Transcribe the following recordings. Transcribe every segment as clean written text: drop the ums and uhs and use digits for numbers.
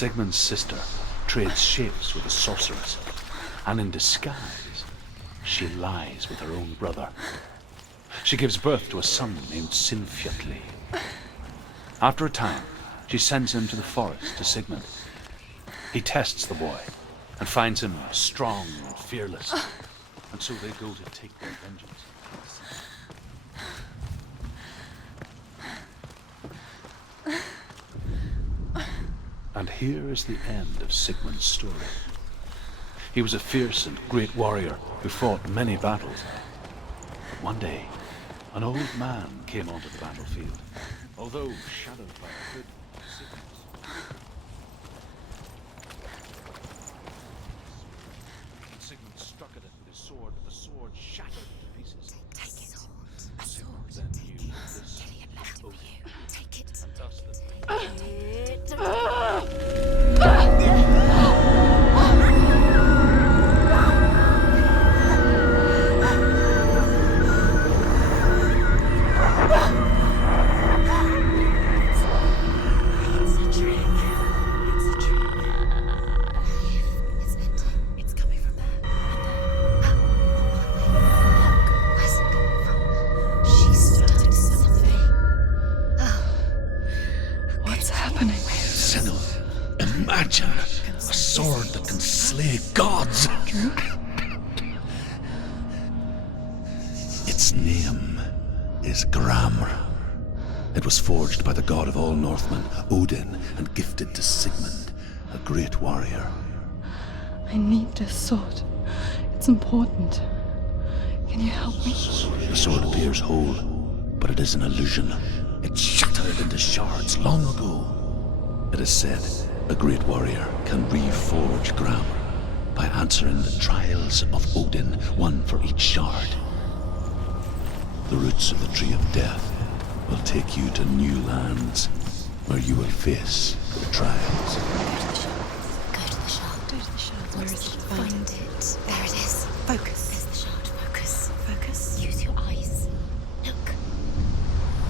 Sigmund's sister trades shapes with a sorceress, and in disguise, she lies with her own brother. She gives birth to a son named Sinfjotli. After a time, she sends him to the forest to Sigmund. He tests the boy and finds him strong and fearless, and so they go to take their vengeance. And here is the end of Sigmund's story. He was a fierce and great warrior who fought many battles. One day, an old man came onto the battlefield, although shadowed by a hood. Sigmund struck at it with his sword, but the sword shattered to pieces. Take it. A sword. Then knew this Killian left it for you. Take it. and thus the Imagine a sword that can slay gods. Its name is Gramr. It was forged by the god of all Northmen, Odin, and gifted to Sigmund, a great warrior. I need this sword. It's important. Can you help me? The sword appears whole, but it is an illusion. It shattered into shards long ago. It is said a great warrior can reforge Gramr by answering the trials of Odin, one for each shard. The roots of the Tree of Death will take you to new lands where you will face the trials. Go to the shard. Go to the shard. Where is it? Find it. There it is. Focus. There's the shard. Focus. Focus. Use your eyes. Look.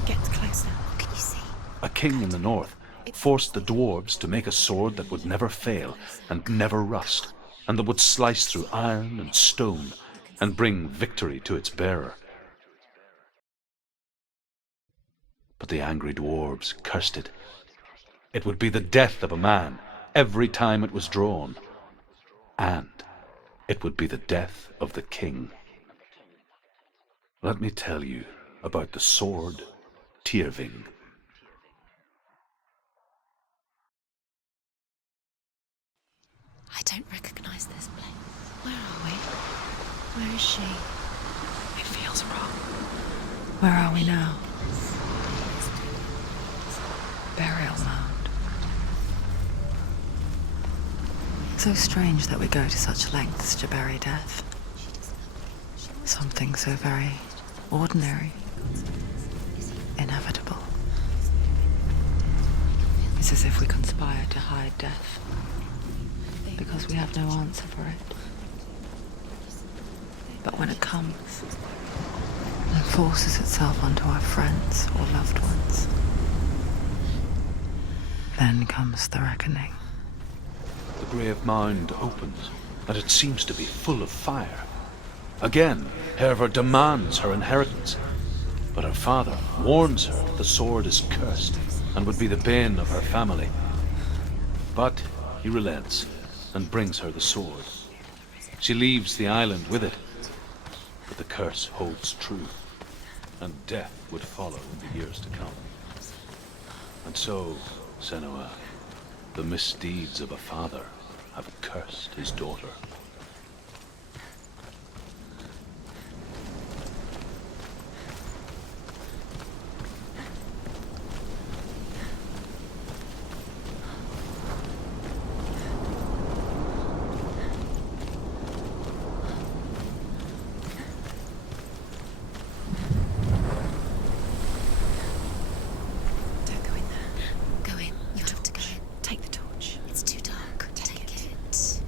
Get closer. What can you see? A king in the north forced the dwarves to make a sword that would never fail and never rust, and that would slice through iron and stone and bring victory to its bearer. But the angry dwarves cursed it. It would be the death of a man every time it was drawn, and it would be the death of the king. Let me tell you about the sword Tyrving. I don't recognize this place. Where are we? Where is she? It feels wrong. Where are we now? Burial mound. So strange that we go to such lengths to bury death. Something so very ordinary, inevitable. It's as if we conspire to hide death, because we have no answer for it. But when it comes, and forces itself onto our friends or loved ones, then comes the reckoning. The grave mound opens, and it seems to be full of fire. Again, Hervor demands her inheritance, but her father warns her the sword is cursed and would be the bane of her family. But he relents and brings her the sword. She leaves the island with it, but the curse holds true, and death would follow in the years to come. And so, Senua, the misdeeds of a father have cursed his daughter. Don't go in there. Go in. You have to go in. Take the torch. It's too dark. Take it.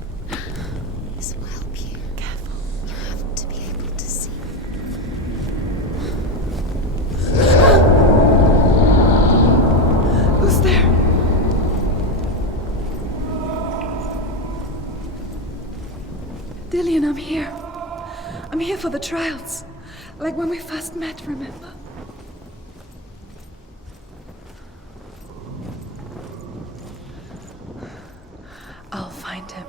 I'm here. I'm here for the trials. Like when we first met, remember? I'll find him.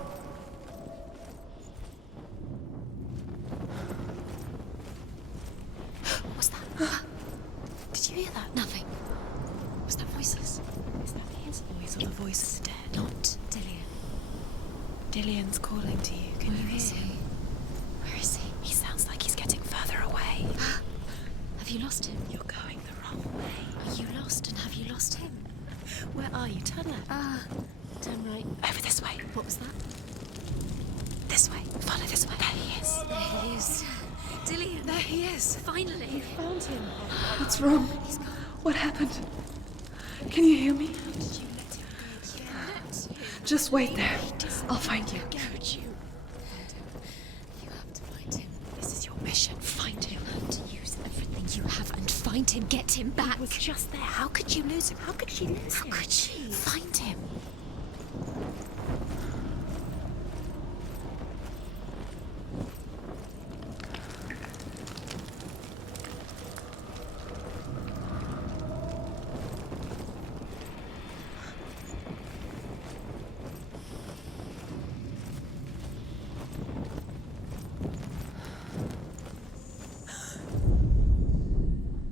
What's that? Did you hear that? Nothing. Was that voices? Is that his voice or the voice of the dead? Not Dillian. Dillian's calling to you. Can you Where is hear he? him? Where is he? He sounds like he's getting further away. Have you lost him? You're going the wrong way. Are you lost and have you lost him? Where are you? Turn left. Turn right. Over this way. What was that? This way. Follow this way. There he is. There he is. Dillian. There he is. Finally. Found him. What's wrong? He's gone. What happened? Can you hear me? Did you let him go? Let him. Just wait there. I'll find you. Could you? You have to find him. This is your mission. Find him. You have to use everything you have and find him. Get him back. He was just there. How could you lose him? How could she lose him? How could she? Find him.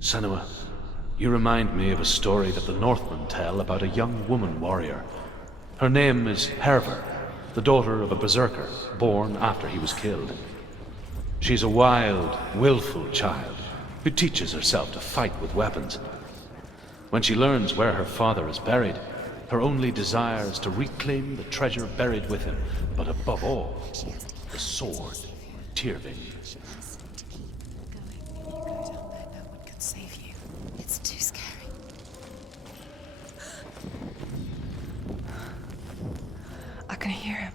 Senua, you remind me of a story that the Northmen tell about a young woman warrior. Her name is Herver, the daughter of a berserker born after he was killed. She's a wild, willful child who teaches herself to fight with weapons. When she learns where her father is buried, her only desire is to reclaim the treasure buried with him, but above all, the sword, Tyrving. Save you. It's too scary. I can hear him.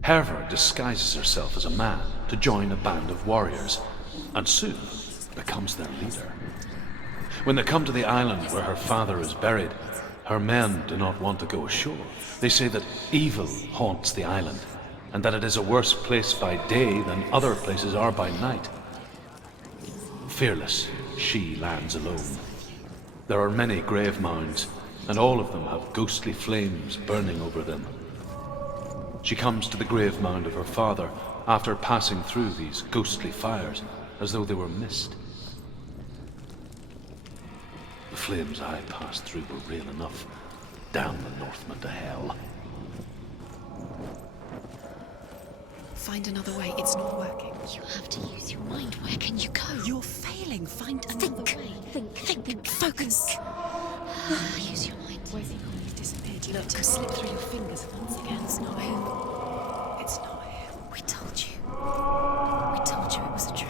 Herver disguises herself as a man to join a band of warriors, and soon becomes their leader. When they come to the island where her father is buried, her men do not want to go ashore. They say that evil haunts the island, and that it is a worse place by day than other places are by night. Fearless, she lands alone. There are many grave mounds, and all of them have ghostly flames burning over them. She comes to the grave mound of her father after passing through these ghostly fires, as though they were mist. The flames I passed through were real enough. Damn the Northmen to hell. Find another way. It's not working. You have to use your mind. Where can you go? You're failing. Find another way. Think. Focus. Use your mind. Where's he gone? He's disappeared. You let him slip through your fingers once again. It's not him. It's not him. We told you. We told you it was a trick.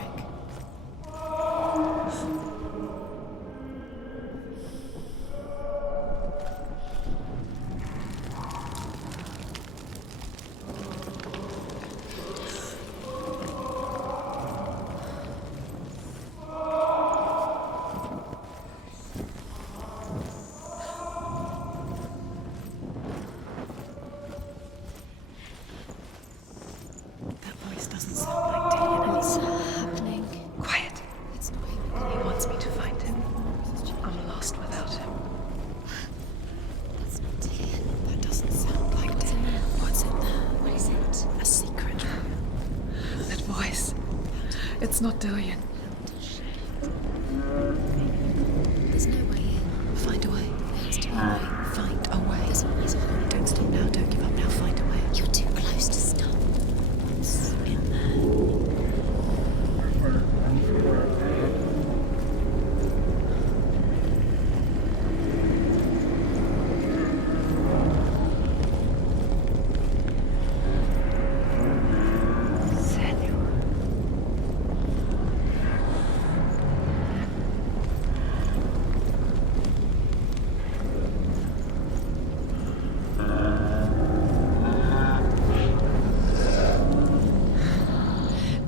That voice doesn't sound like Dillian. What's happening? Quiet. It's not him. He wants me to find him. I'm lost without him. That's not Dillian. That doesn't sound like What's in Dillian. there? What's in there? What is it? A secret. That voice. It's not Dillian. There's no way in. Find a way. There has to be a way. Find a way. There's always a way. Don't stop now. Don't give up now. Find a way. You're too close to stop. What's in there? Senua.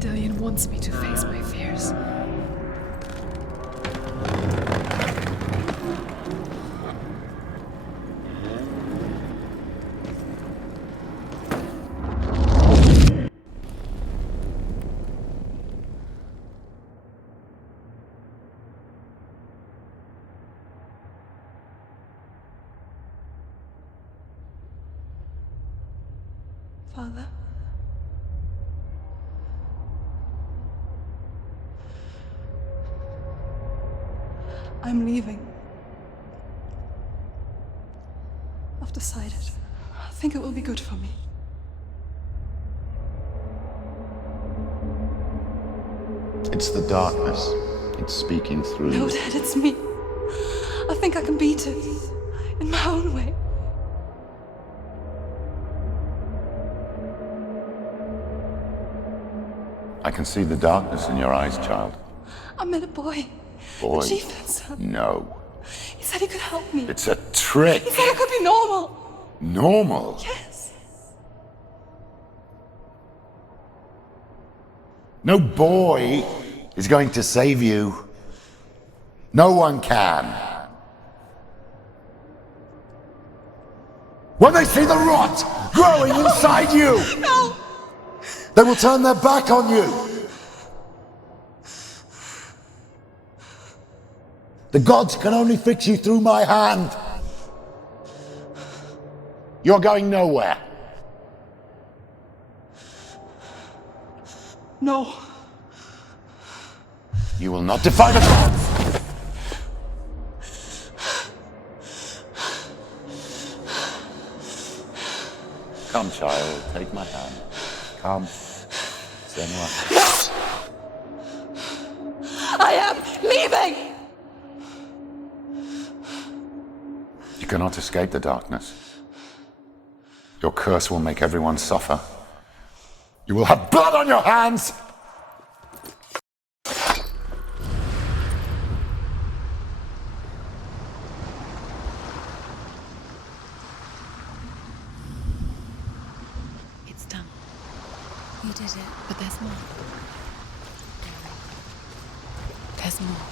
Dillian wants me to face my fears. Father? I'm leaving. I've decided. I think it will be good for me. It's the darkness. It's speaking through No, you. Dad, it's me. I think I can beat it. In my own way. I can see the darkness in your eyes, child. I met a boy. Boy. The chieftain's son. No. He said he could help me. It's a trick. He said I could be normal. Normal. Yes. No boy is going to save you. No one can. When they see the rot growing inside you, No! they will turn their back on you. The gods can only fix you through my hand. You're going nowhere. No. You will not defy the gods. Come, child, take my hand. Come. Senua. I am leaving! You cannot escape the darkness. Your curse will make everyone suffer. You will have blood on your hands! It's done. You did it. But there's more. There's more.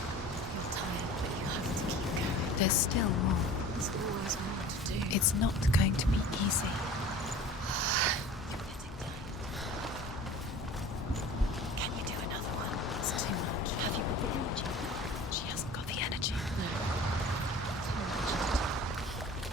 You're tired, but you have to keep going. There's still more. There's always more to do. It's not going to be easy. You're getting tired. Can you do another one? It's too much. Have you got the energy? She hasn't got the energy. No. Too much.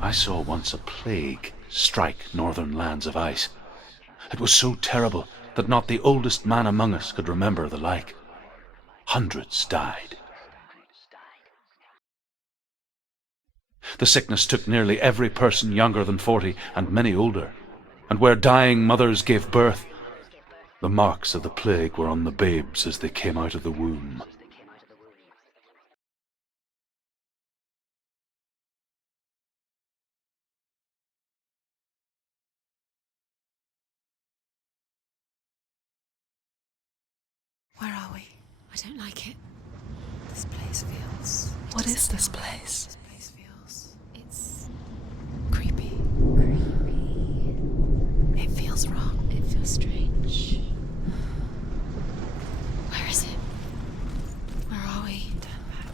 I saw once a plague strike northern lands of ice. It was so terrible that not the oldest man among us could remember the like. Hundreds died. The sickness took nearly every person younger than 40 and many older, and where dying mothers gave birth, the marks of the plague were on the babes as they came out of the womb. Where are we? I don't like it. This place feels... What is this place? This place feels... It's... creepy. It feels wrong. It feels strange. Where is it? Where are we? Turn back.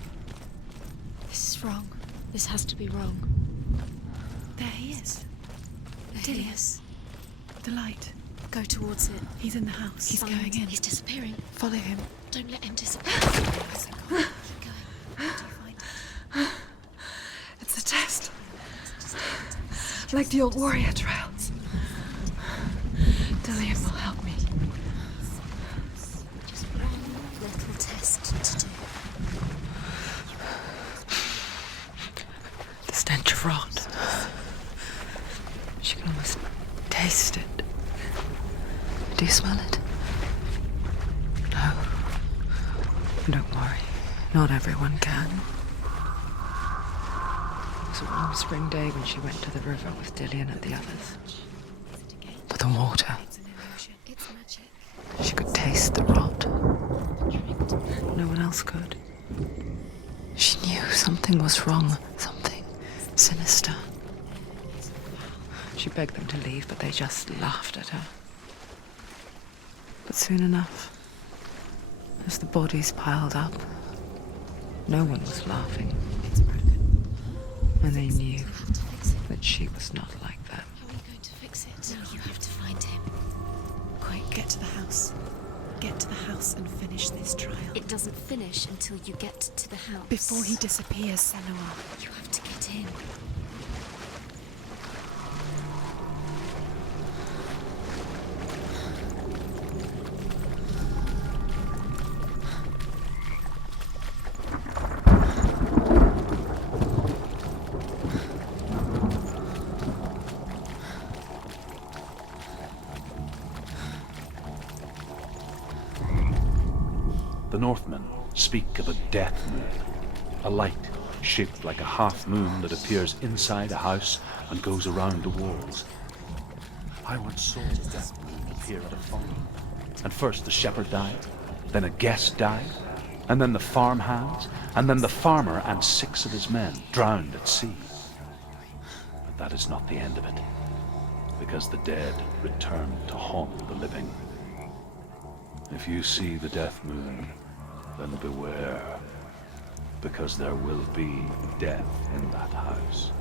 This is wrong. This has to be wrong. There he is. There he is. The light. Go towards it. He's in the house. He's Find- going in. He's disappearing. Follow him. Don't let him disappear. Keep going. How do you find it? It's a test. Like the old warrior trials. Dillian will help me. Just one little test to do. The stench of rot. She can almost taste it. Do you smell it? No. Don't worry. Not everyone can. It was a warm spring day when she went to the river with Dillian and the others. But the water, It's an illusion. It's magic. she could taste the rot. Tricked. No one else could. She knew something was wrong. Something sinister. She begged them to leave, but they just laughed at her. But soon enough, as the bodies piled up, no one was laughing. It's broken. And they knew We have to fix it. that she was not like that. We right, get to the house. Get to the house and finish this trial. It doesn't finish until you get to the house. Before he disappears, Senua. You have to get in. The Northmen speak of a death moon, a light shaped like a half moon that appears inside a house and goes around the walls. I once saw a death moon appear at a farm, and first the shepherd died, then a guest died, and then the farmhands, and then the farmer and 6 of his men drowned at sea. But that is not the end of it, because the dead return to haunt the living. If you see the death moon, then beware, because there will be death in that house.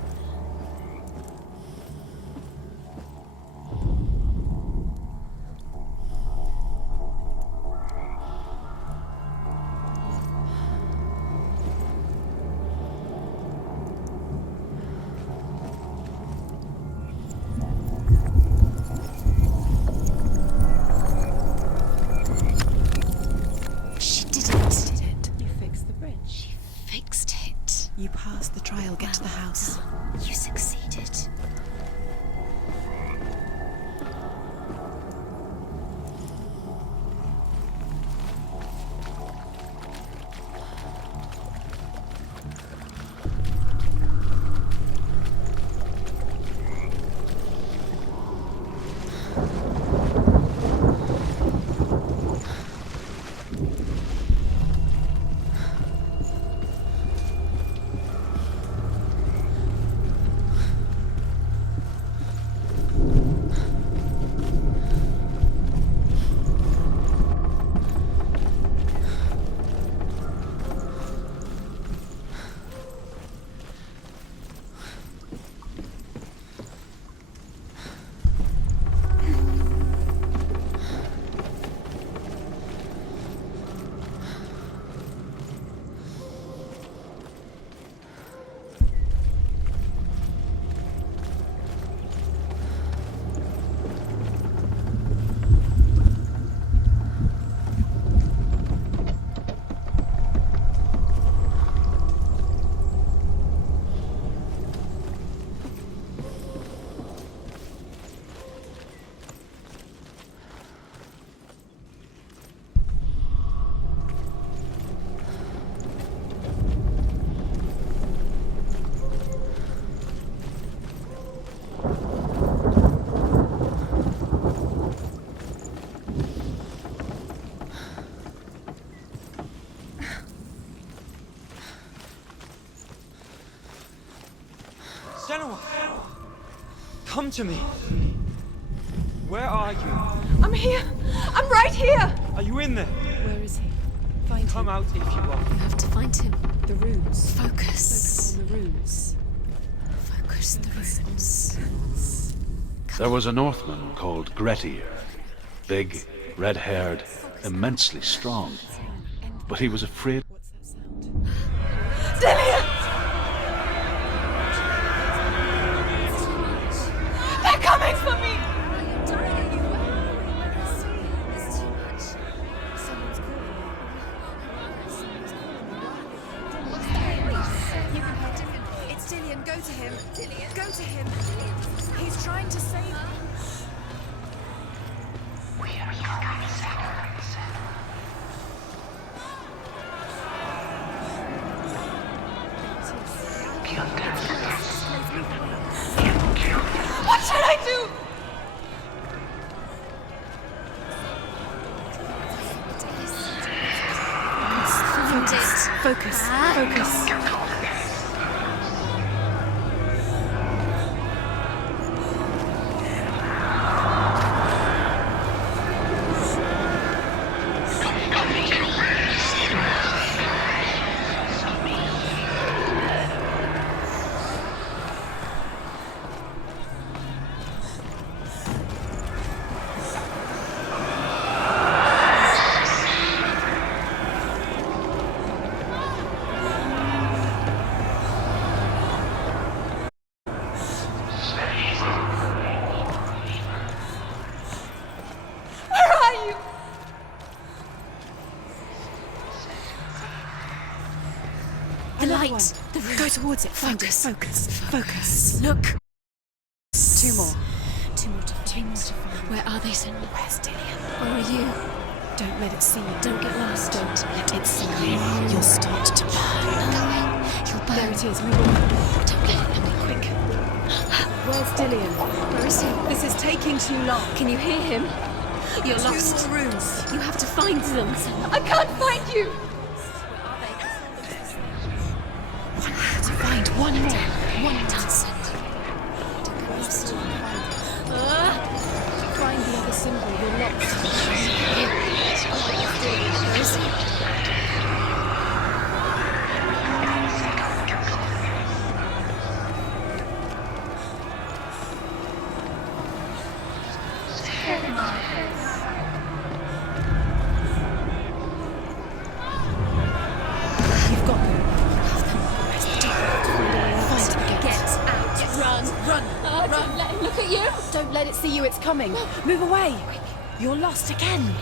You passed the trial, get to the house. You succeeded. Senua! Come to me! Where are you? I'm here! I'm right here! Are you in there? Where is he? Find Come him. out if you are. You have to find him. The runes. Focus. Focus on the runes. Focus the runes. There was a Northman called Grettir, big, red-haired, immensely strong, but he was afraid. What's that sound? Dillian! They're coming for me! Someone's calling you. You can help Dillian. It's Dillian. Go to him. Dillian. Go to him. He's trying to save you. What should I do? Focus. Focus. The room. Go towards it. Find it. Focus. Look. 2 more. Two more to find. Where are they, Senua? Where's Dillian? Where are you? Don't let it see you. Don't get lost. Don't let it see you. You'll start to burn. You'll burn. There it is. Move on. Don't let it be quick. Where's Dillian? Where is he? This is taking too long. Can you hear him? You're 2 lost. more rooms. You have to find them. I can't find you. To find one more. One dance. Don't get lost. Find the other symbol. You're lost. Where is he? You've got them. Where's the door? Find him. Get out. Run. Don't let him look at you. Don't let it see you. It's coming. Move away. You're lost again.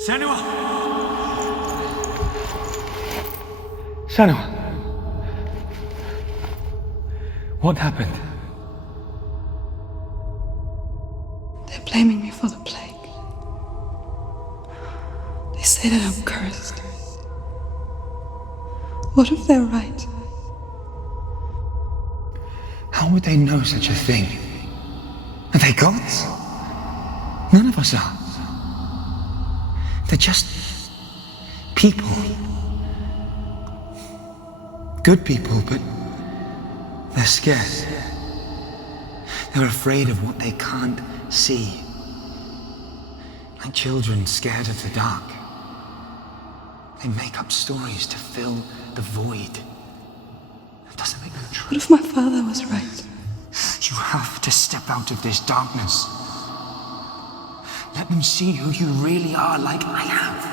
Senua! Senua! What happened? They're blaming me for the plague. They say that I'm cursed. What if they're right? How would they know such a thing? Are they gods? None of us are. They're just people. Good people, but they're scared. They're afraid of what they can't see. Like children scared of the dark. They make up stories to fill the void. That doesn't make them true. What if my father was right? You have to step out of this darkness. Let them see who you really are, like I have.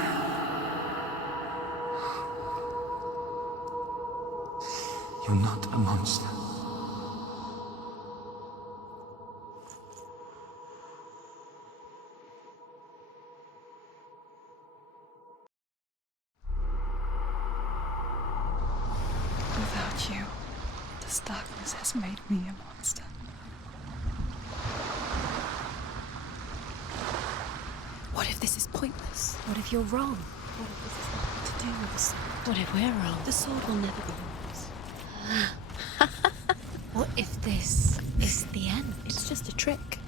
You're not a monster. Without you, this darkness has made me a monster. What if this is pointless? What if you're wrong? What if this has nothing to do with the sword? What if we're wrong? The sword will never be yours. What if this is the end? It's just a trick.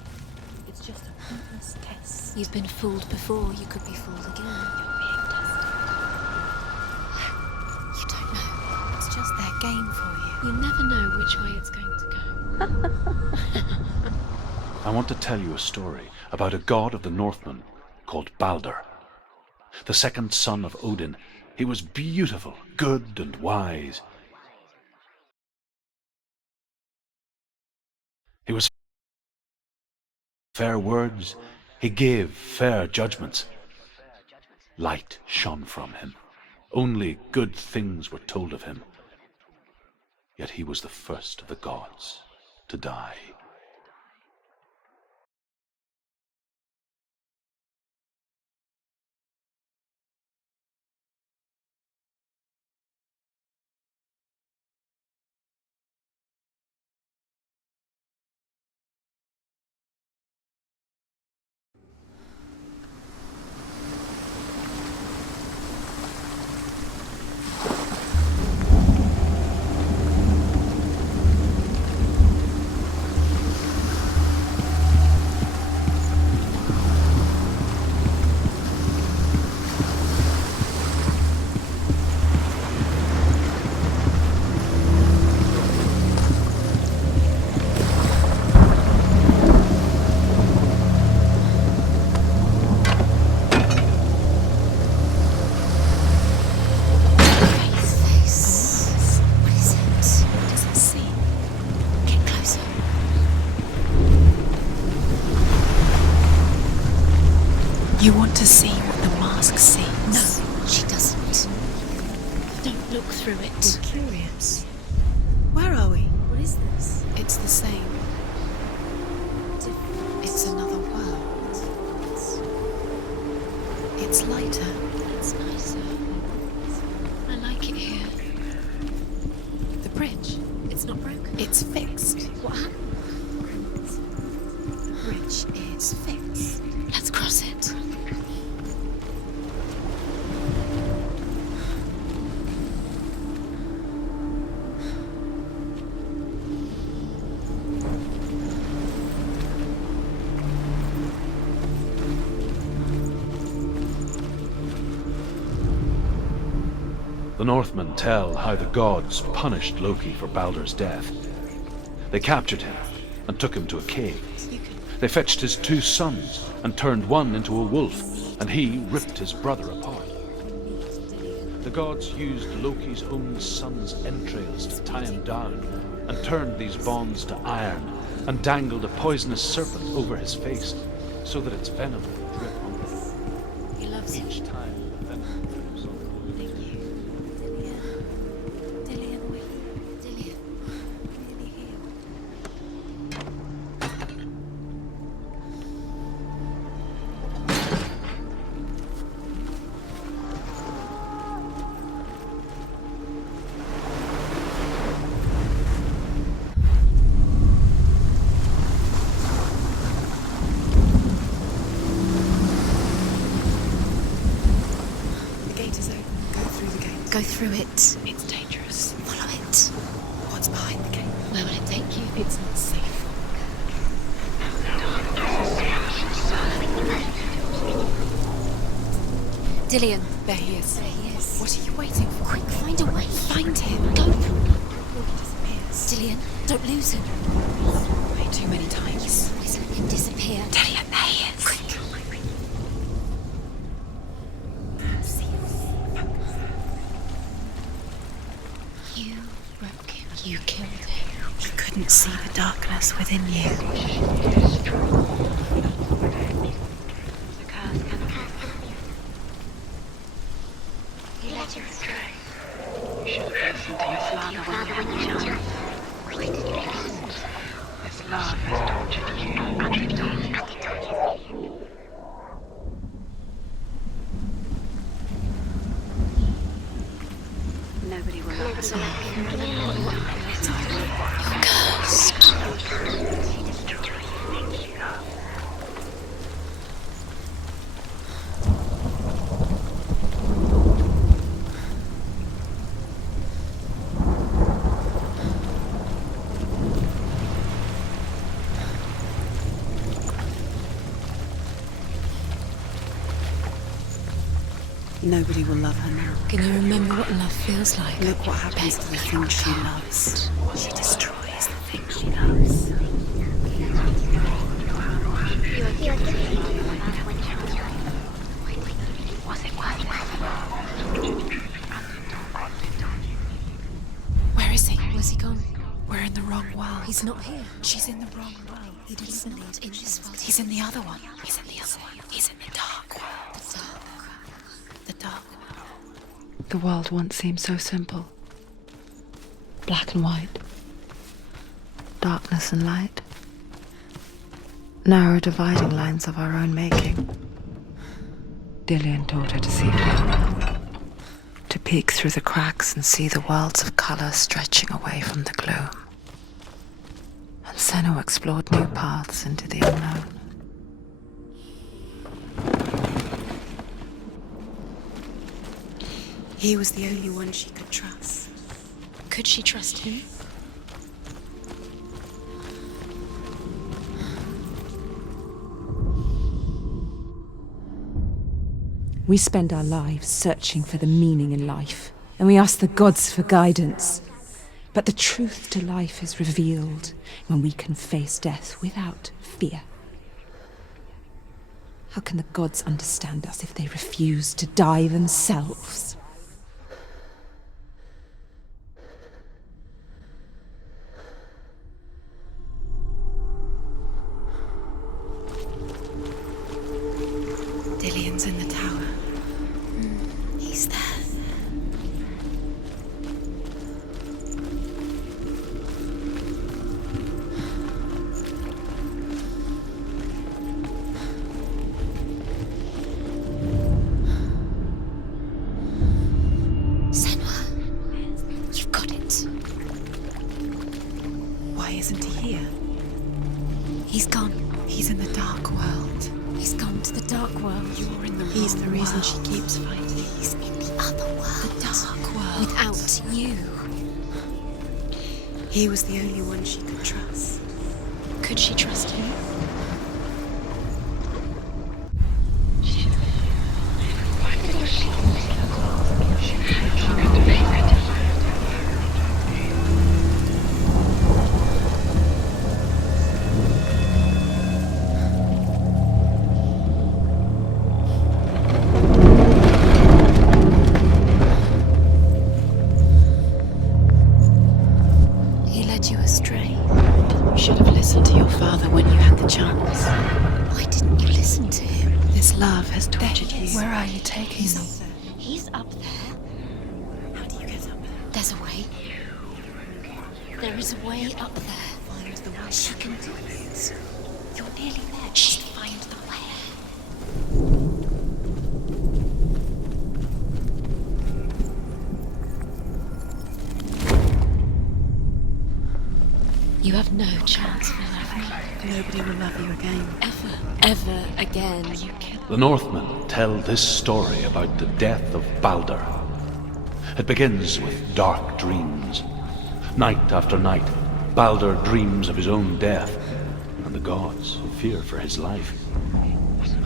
It's just a pointless test. You've been fooled before. You could be fooled again. You're being tested. You don't know. It's just their game for you. You never know which way it's going to go. I want to tell you a story about a god of the Northmen called Balder. The second son of Odin. He was beautiful, good, and wise. He was fair words. He gave fair judgments. Light shone from him. Only good things were told of him. Yet he was the first of the gods to die. You want to see what the mask sees? No, she doesn't. Don't look through it. We're curious. Where are we? What is this? It's the same. It's another world. It's lighter. It's nicer. I like it here. The bridge. It's not broken. It's fixed. What happened? The bridge is fixed. Let's cross it. The Northmen tell how the gods punished Loki for Baldur's death. They captured him and took him to a cave. They fetched his 2 sons and turned one into a wolf, and he ripped his brother apart. The gods used Loki's own son's entrails to tie him down and turned these bonds to iron and dangled a poisonous serpent over his face so that its venom would drip on him. He loves you. Each time the venom drips on him. Thank you. Dillian. Dillian, wait. Dillian. Nearly healed. The gate is open. Go through the gate. Go through it. It's dangerous. Follow it. What's behind the gate? Where will it take you? It's not safe. Dillian. There he is. There he is. What are you waiting for? Quick, find a way. Find him. Go. He disappears. Dillian, don't lose him. Way too many times. Always let him disappear. Dillian, there he is. Quick. You broke him. You killed him. He couldn't see the darkness within you. You let her stray. You should have listened to your father when you were young. This love has tortured you. Nobody will love us. He destroys things you love. Nobody will love her now. Can you remember what love feels like? Look what happens to the things she loves. She destroys the things she loves. You are guilty when was it worth Where is he? Where's he gone? We're in the wrong world. He's not here. She's in the wrong world. He doesn't need in this world. He's in the other one. He's in the other one. He's in the dark world. The dark. The dark world. The world once seemed so simple. Black and white. Darkness and light. Narrow dividing lines of our own making. Dillian taught her to see clearly. To peek through the cracks and see the worlds of colour stretching away from the gloom. And Senua explored new paths into the unknown. He was the only one she could trust. Could she trust him? We spend our lives searching for the meaning in life, and we ask the gods for guidance. But the truth to life is revealed when we can face death without fear. How can the gods understand us if they refuse to die themselves? Dillian. Why isn't he here? He's gone. He's in the dark world. He's gone to the dark world. You're in the He's wrong the reason world. she keeps fighting. He's in the other world. The dark world. Without you. He was the only one she could trust. Could she trust him? He led you astray. You should have listened to your father when you had the chance. Why didn't you listen to him? This love has tortured you. Where are you taking me? there. He's up there. How do you get up there? There's a way. There is a way up there. Find the way. She can do it. You're nearly there. Just find the way. You have no chance for loving me. Nobody will love you again. Ever again. The Northmen tell this story about the death of Balder. It begins with dark dreams. Night after night, Balder dreams of his own death, and the gods fear for his life.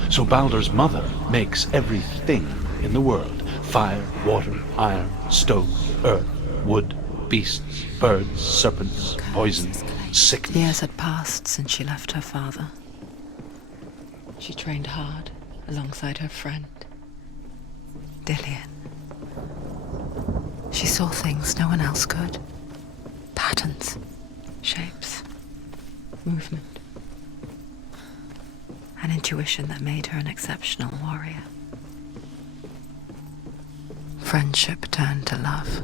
So Balder's mother makes everything in the world: fire, water, iron, stone, earth, wood, beasts, birds, serpents, poison, sickness. Years had passed since she left her father. She trained hard alongside her friend, Dillian. She saw things no one else could. Patterns, shapes, movement. An intuition that made her an exceptional warrior. Friendship turned to love.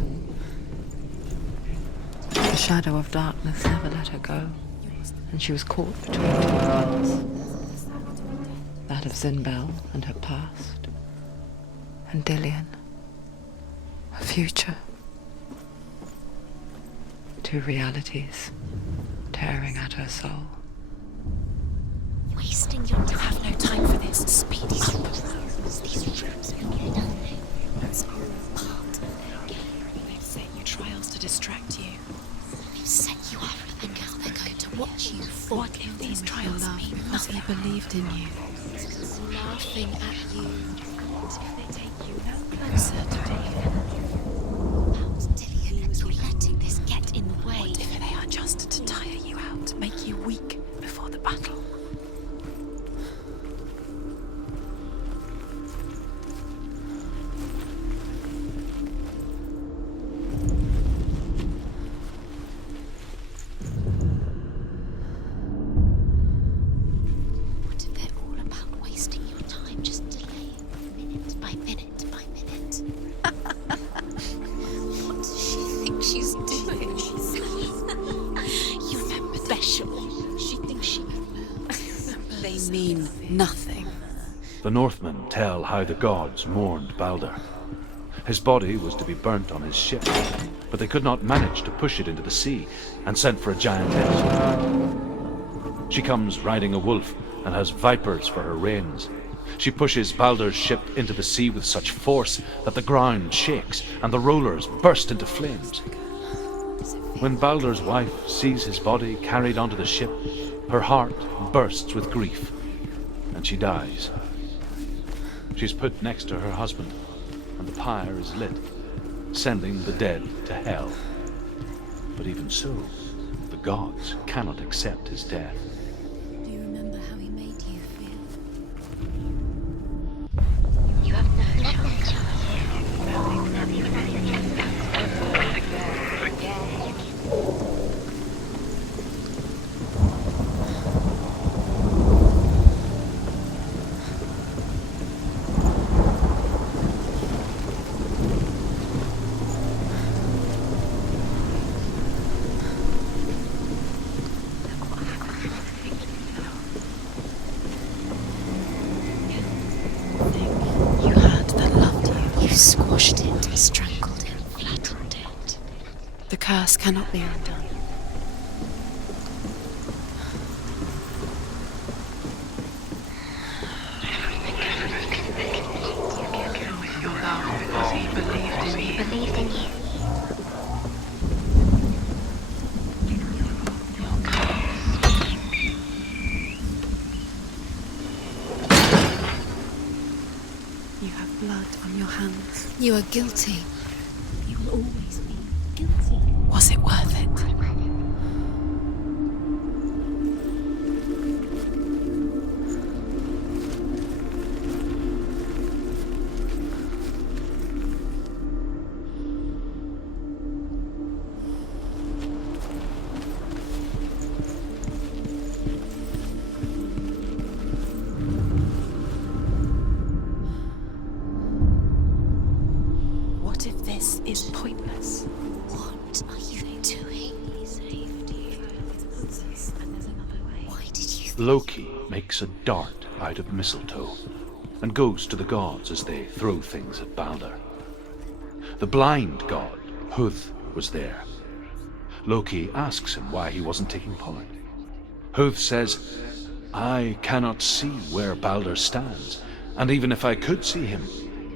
The shadow of darkness never let her go, and she was caught between two worlds. That of Zinbel and her past, and Dillian, her future. Two realities tearing at her soul. Wasting your time. You have no time for this. Speed up. These rooms will get nothing. That's all part of their game. They've set you trials to distract you. They've set you up, and now they're going to watch you fall. What if these trials mean because he believed in you? Laughing at you. What if they take you no closer to Dillian? About Dillian, and you're letting this get in the way. What if they are just to tire you out, make you weak before the battle? What if they're all about wasting your time, just delaying minute by minute by minute? What does she think she's doing? You're special. She thinks she They mean nothing. The Northmen tell how the gods mourned Balder. His body was to be burnt on his ship, but they could not manage to push it into the sea, and sent for a giantess. She comes riding a wolf and has vipers for her reins. She pushes Balder's ship into the sea with such force that the ground shakes and the rollers burst into flames. When Balder's wife sees his body carried onto the ship, her heart bursts with grief, and she dies. She's put next to her husband, and the pyre is lit, sending the dead to hell. But even so, the gods cannot accept his death. Do you remember how he made you feel? You have no chance. You had that loved you. You squashed it, strangled it, flattened it. The curse cannot be undone. blood on your hands. You are guilty. You will always be guilty. Was it worth it? What if this is pointless? What are you doing? He saved you. Why did you? Loki makes a dart out of mistletoe and goes to the gods as they throw things at Balder. The blind god, Huth, was there. Loki asks him why he wasn't taking part. Huth says, "I cannot see where Balder stands, and even if I could see him,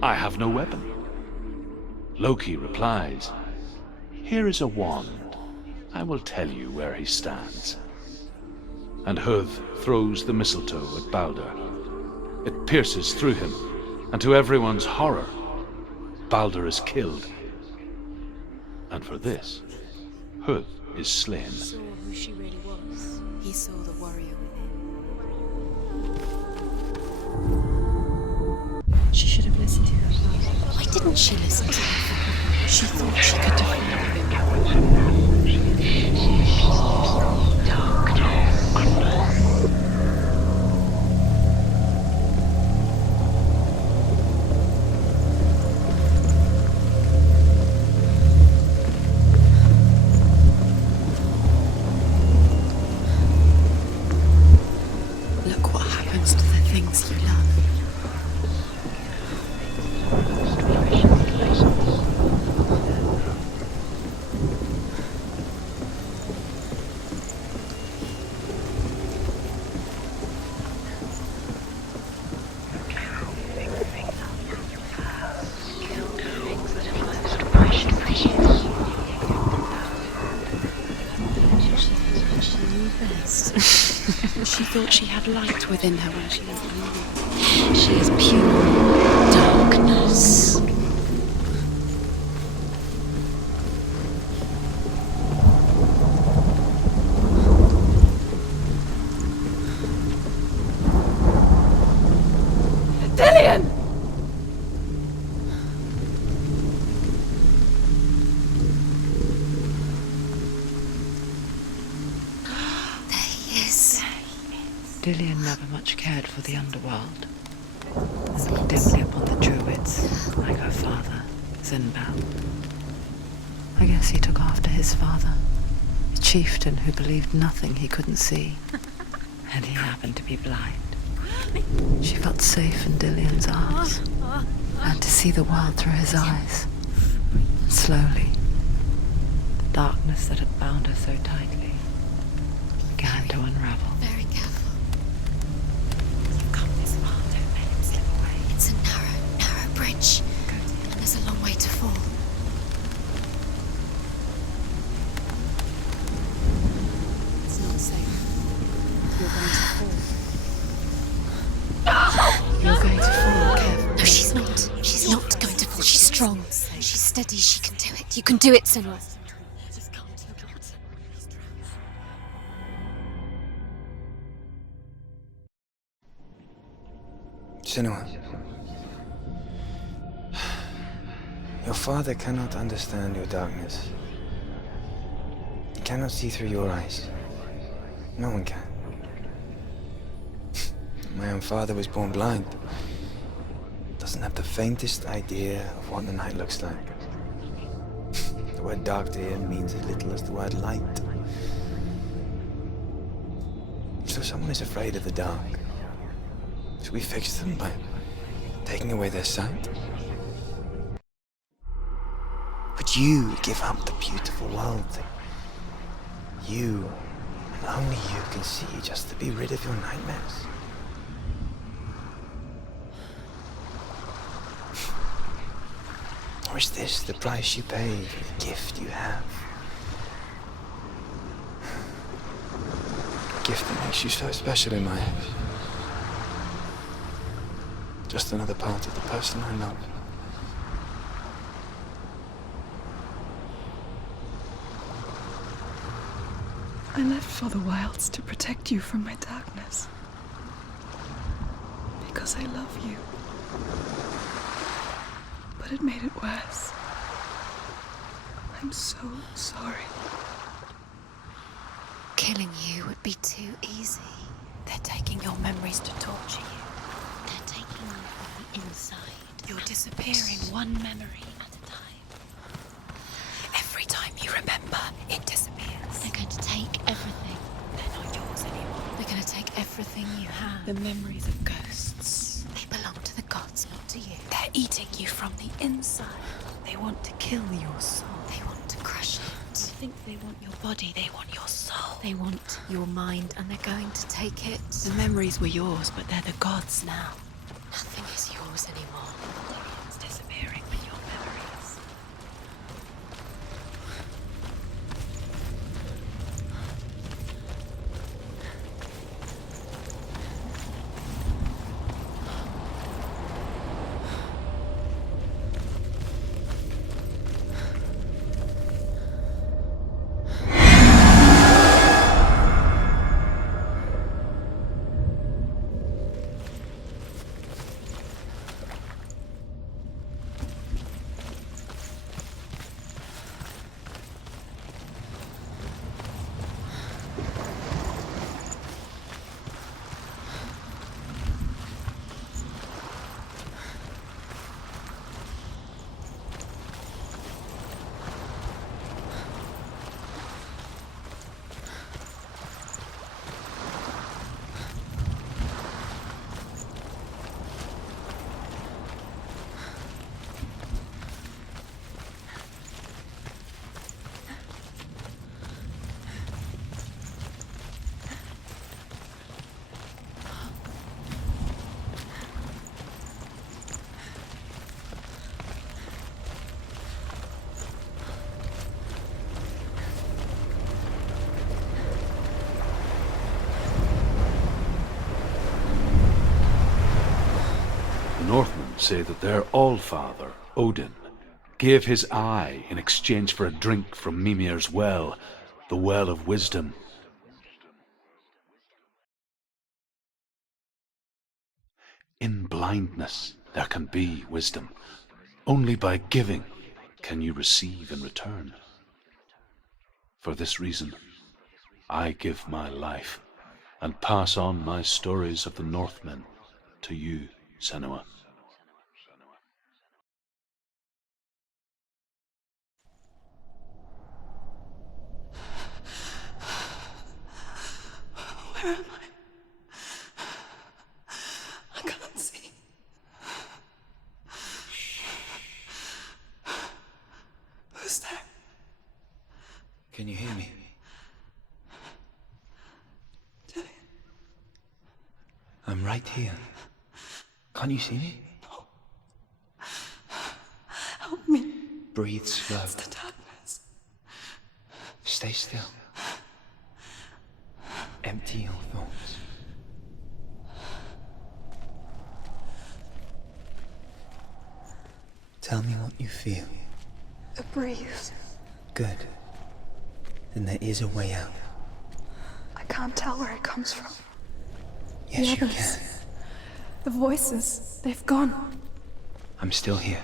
I have no weapon." Loki replies, "Here is a wand. I will tell you where he stands." And Huth throws the mistletoe at Balder. It pierces through him, and to everyone's horror, Balder is killed. And for this, Huth is slain. He saw who she really was. He saw the warrior within. She should have listened to her father. Why didn't she listen to her? She thought she could defeat him. Look what happens to the things you love. She thought she had light within her when she was born. She is pure darkness. Dillian! Dillian never much cared for the underworld, and looked dimly upon the druids, like her father, Zinbal. I guess he took after his father, a chieftain who believed nothing he couldn't see, and he happened to be blind. She felt safe in Dillian's arms, and to see the world through his eyes. And slowly, the darkness that had bound her so tightly began to unravel. Very careful. Come this far, don't let him slip away. It's a narrow bridge. And there's a long way to fall. It's not safe. You're going to fall. You're going to fall, Kev. No, she's not. She's not going to fall. She's strong. She's steady. She can do it. You can do it, Senua. Senua, your father cannot understand your darkness. He cannot see through your eyes. No one can. My own father was born blind. Doesn't have the faintest idea of what the night looks like. The word dark to him means as little as the word light. So someone is afraid of the dark. Should we fix them by taking away their sight? Would you give up the beautiful world that you, and only you, can see just to be rid of your nightmares? Or is this the price you pay for the gift you have? A gift that makes you so special in my eyes. Just another part of the person I love. I left for the wilds to protect you from my darkness. Because I love you. But it made it worse. I'm so sorry. Killing you would be too easy. They're taking your memories to torture you. They're taking you from the inside. You're disappearing one memory at a time. Every time you remember, it disappears. They're going to take everything. They're not yours anymore. They're going to take everything you have. The memories of ghosts. They belong to the gods, not to you. They're eating you from the inside. They want to kill your soul. They want to crush it. You think they want your body, they want your soul. They want your mind, and they're going to take it. The memories were yours, but they're the gods now. Nothing is yours anymore. It's disappearing with your memories. Northmen say that their Allfather, Odin, gave his eye in exchange for a drink from Mimir's well, the Well of Wisdom. In blindness there can be wisdom. Only by giving can you receive in return. For this reason, I give my life and pass on my stories of the Northmen to you, Senua. Where am I? I can't see. Who's there? Can you hear me? Dillian. I'm right here. Can't you see me? No. Help me. Breathe slow. It's the darkness. Stay still. Empty your thoughts. Tell me what you feel. A breeze. Good. Then there is a way out. I can't tell where it comes from. Yes, you others. can. The voices, they've gone. I'm still here.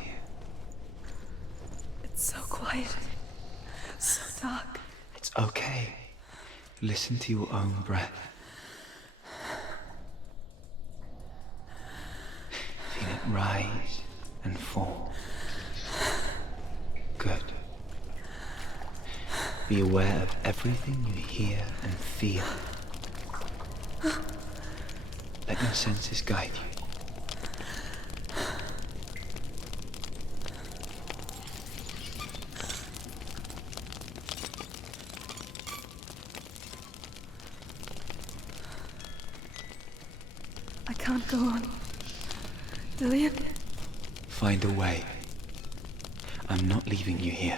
It's so quiet. So dark. It's okay. Listen to your own breath. Feel it rise and fall. Good. Be aware of everything you hear and feel. Let your senses guide you. I can't go on. Dillian? Find a way. I'm not leaving you here.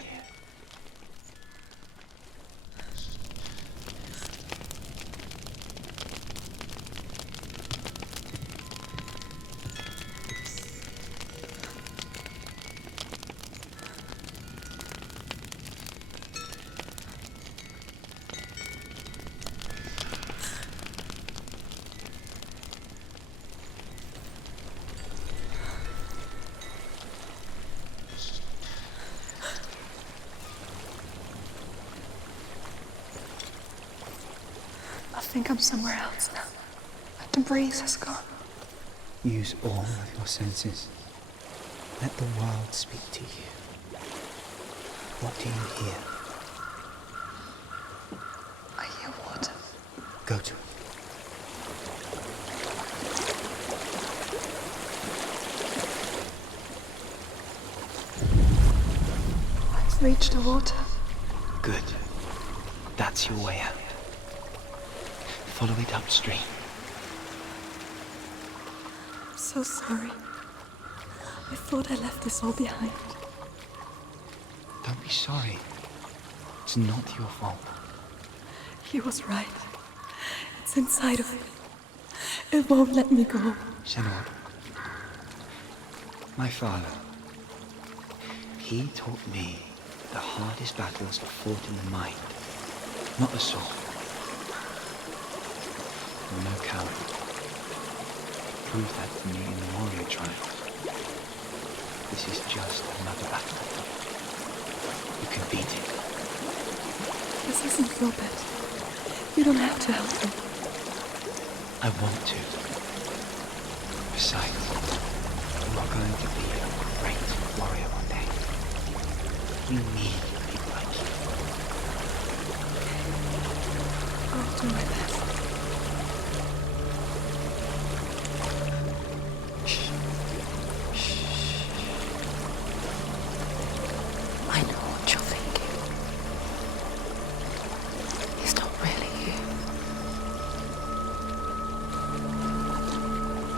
think I'm somewhere else now. The breeze has gone. Use all of your senses. Let the world speak to you. What do you hear? I hear water. Go to it. I've reached the water. Good. That's your way out. Follow it upstream. I'm so sorry. I thought I left this all behind. Don't be sorry. It's not your fault. He was right. It's inside of me. It won't let me go. Senua, my father, he taught me the hardest battles are fought in the mind, not the sword. You're no coward. Prove that to me in the warrior trial. This is just another battle. You can beat it. This isn't your bed. You don't have to help me. I want to. Besides, you are going to be a great warrior one day. We need people like you. I'll do my best. I know what you're thinking. He's not really you.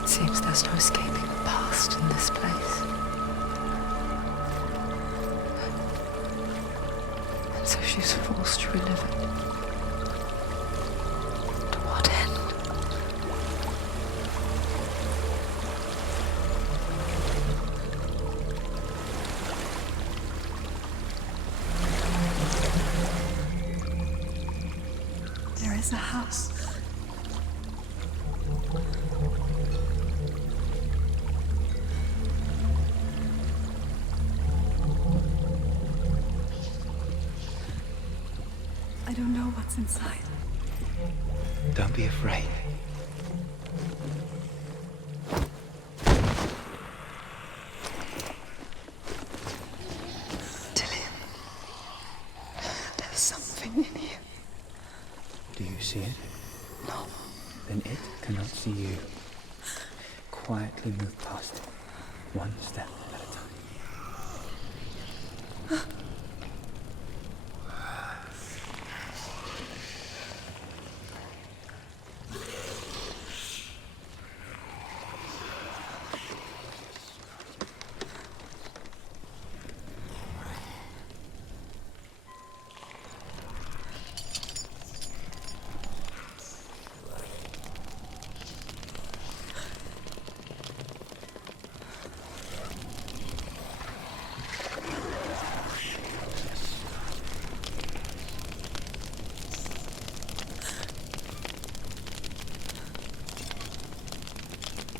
It seems there's no escaping the past in this place. And so she's forced to relive it. To what end? There is a house. I don't know what's inside. Don't be afraid. Dillian, there's something in here. Do you see it? No. Then it cannot see you. Quietly move past it, one step at a time.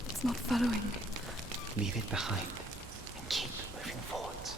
It's not following me. Leave it behind and keep moving forwards.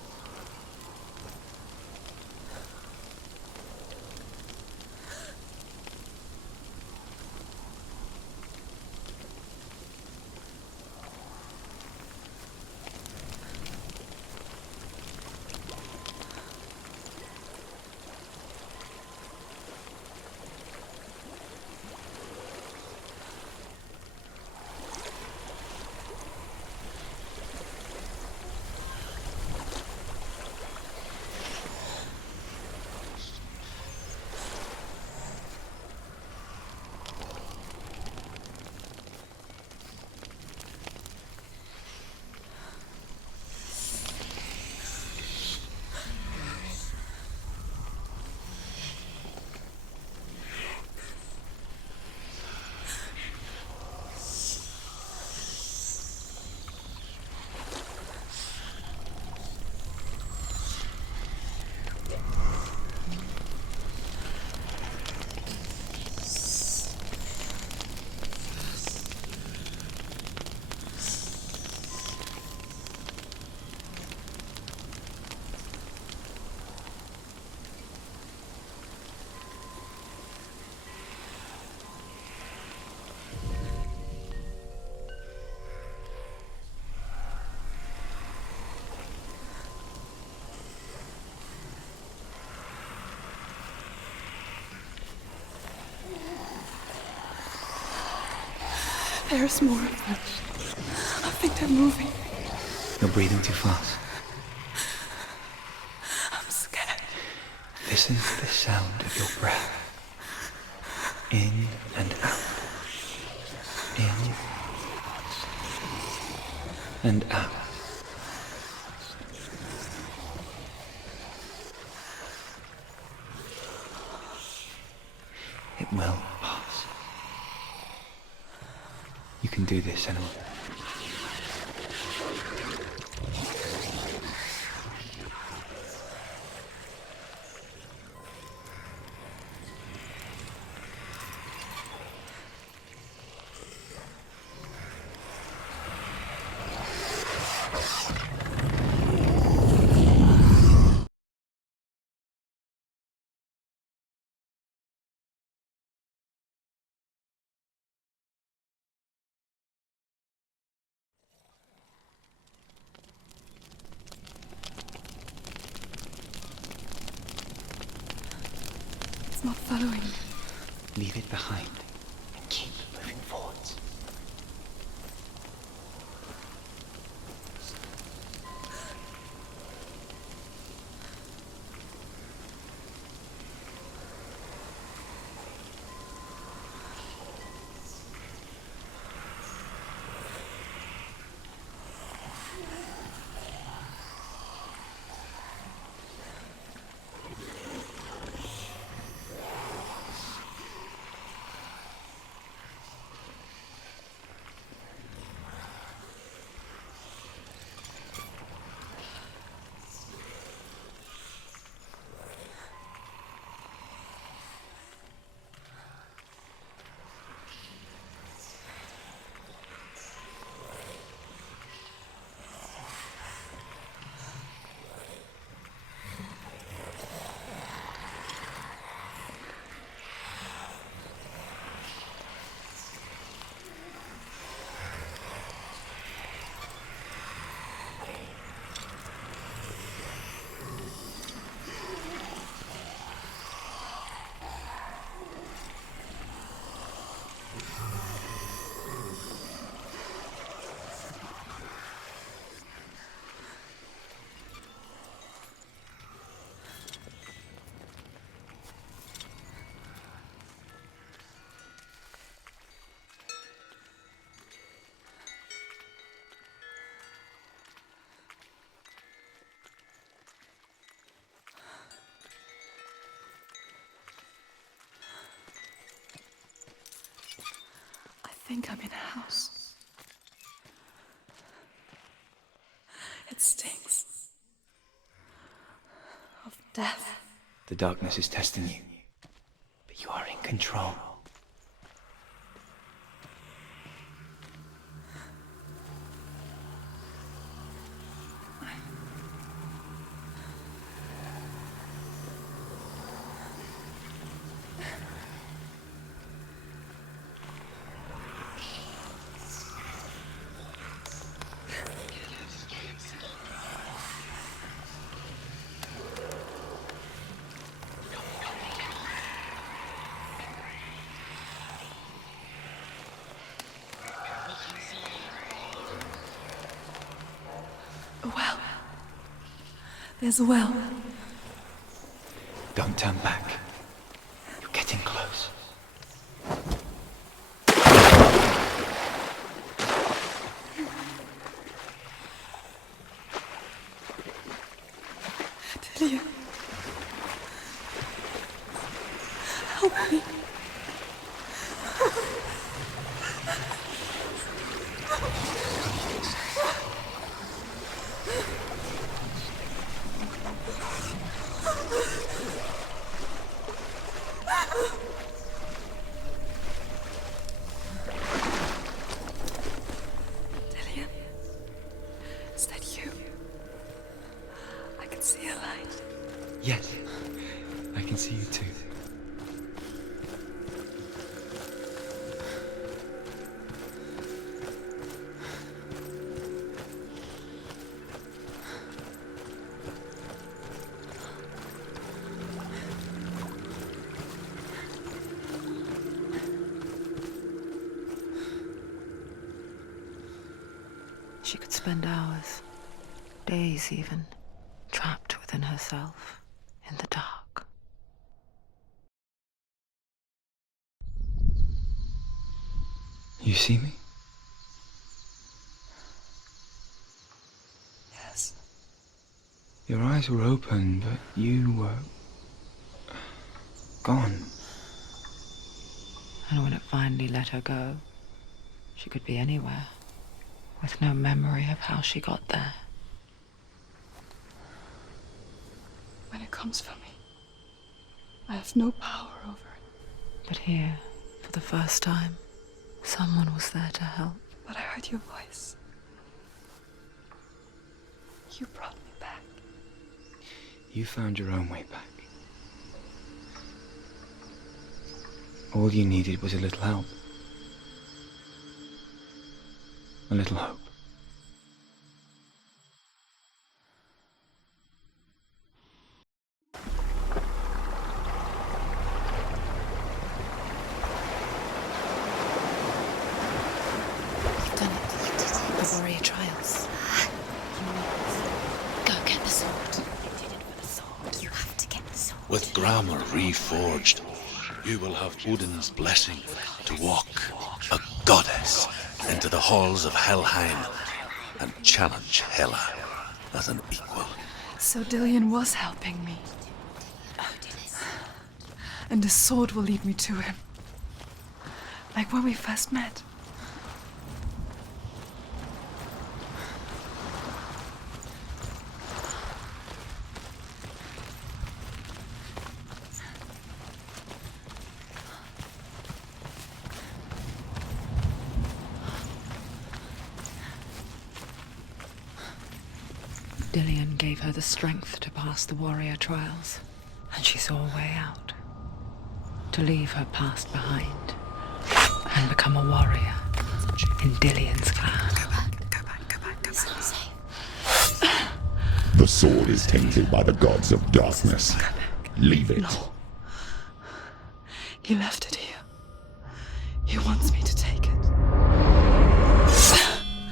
There's more of them. I think they're moving. You're breathing too fast. I'm scared. Listen to the sound of your breath. In and out. In and out. It will pass. You can do this, Senua. It's not following. Leave it behind and keep moving forwards. I think I'm in a house. It stinks of death. The darkness is testing you, but you are in control. A well. There's a well. Don't turn back. You're getting close. Delia. Help me. She could spend hours, days even, trapped within herself, in the dark. You see me? Yes. Your eyes were open, but you were gone. And when it finally let her go, she could be anywhere, with no memory of how she got there. When it comes for me, I have no power over it. But here, for the first time, someone was there to help. But I heard your voice. You brought me back. You found your own way back. All you needed was a little help. A little hope. You've done it. You did it. The warrior trials. Go get the sword. You did it for the sword. You have to get the sword. With grammar reforged, you will have Odin's blessing to walk, a goddess, into the halls of Helheim and challenge Hela as an equal. So Dillion was helping me. And the sword will lead me to him. Like when we first met. Dillion gave her the strength to pass the warrior trials, and she saw a way out. To leave her past behind and become a warrior in Dillion's clan. Go back. It's not safe. The sword is tainted by the gods of darkness. Leave it. No. He left it here. He wants me to take it.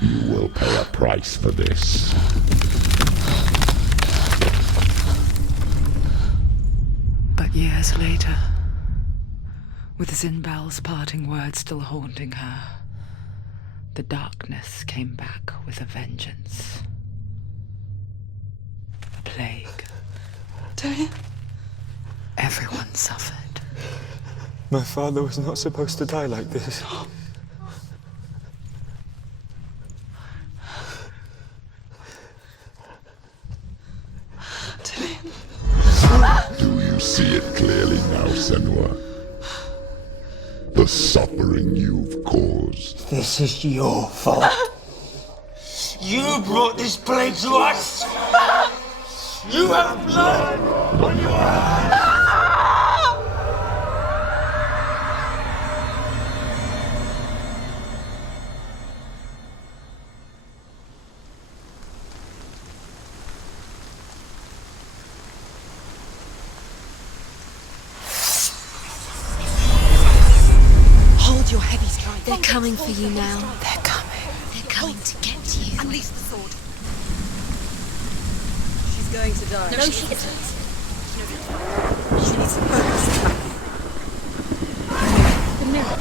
You will pay a price for this. But years later, with Zinbal's parting words still haunting her, the darkness came back with a vengeance. A plague. Dillion? Everyone suffered. My father was not supposed to die like this. Do you see it clearly now, Senua? The suffering you've caused. This is your fault. You brought this plague to us! You have blood on your hands! Hold your heavy strike. They're coming for you now. They're coming. They're coming to get you. Unleash the sword. She's going to die. No, she isn't. She needs to focus. The mirror.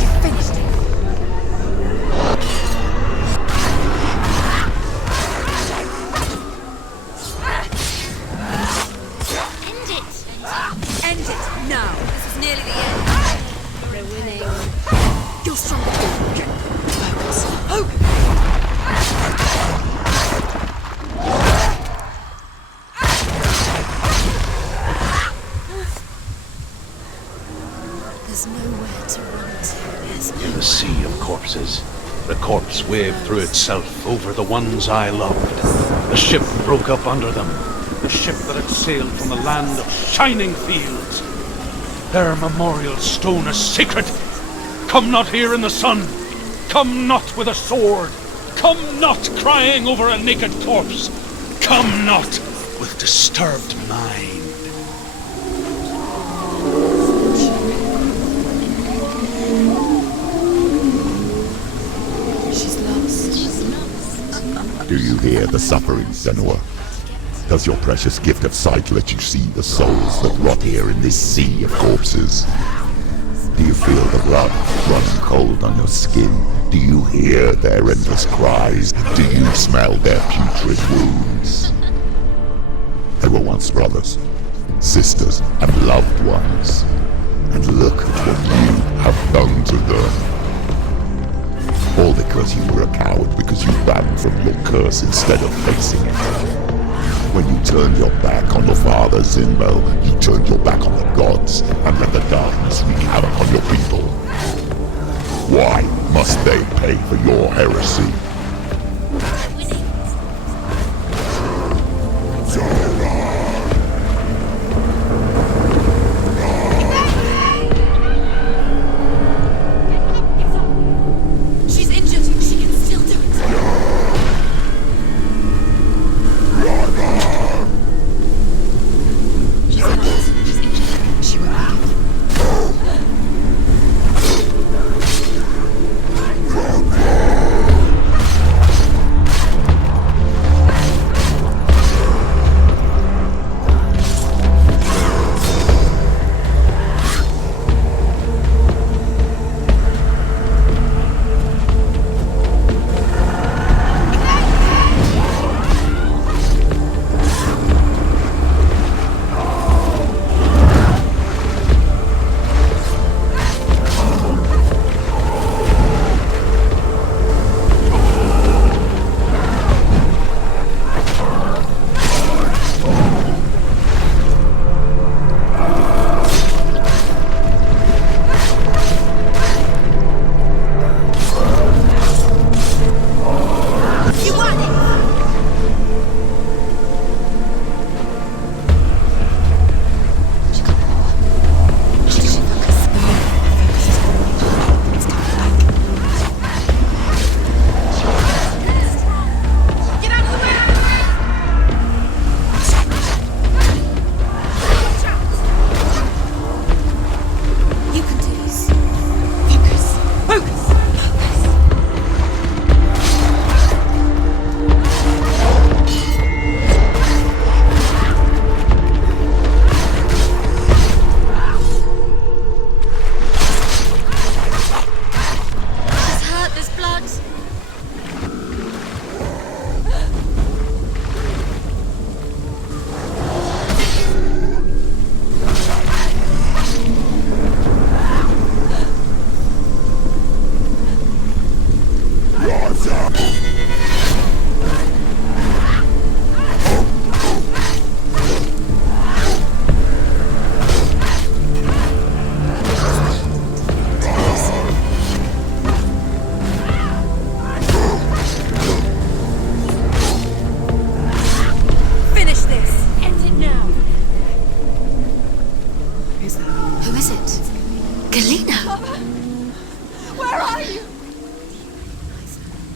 You finished it. End it now. This is nearly the end. They're winning. You're stronger. Focus. There's nowhere to run to. In the sea of corpses, the corpse waved through itself over the ones I loved. The ship broke up under them. The ship that had sailed from the land of shining fields. Their memorial stone is sacred. Come not here in the sun. Come not with a sword. Come not crying over a naked corpse. Come not with disturbed mind. Do you hear the suffering, Senua? Does your precious gift of sight let you see the souls that rot here in this sea of corpses? Do you feel the blood running cold on your skin? Do you hear their endless cries? Do you smell their putrid wounds? They were once brothers, sisters, and loved ones. And look at what you have done to them. All because you were a coward, because you ran from your curse instead of facing it. When you turned your back on your father, Zimbo, you turned your back on the gods and let the darkness wreak havoc on your people. Why must they pay for your heresy? She's injured. She can still do it. She's not. She's injured. She won't leave.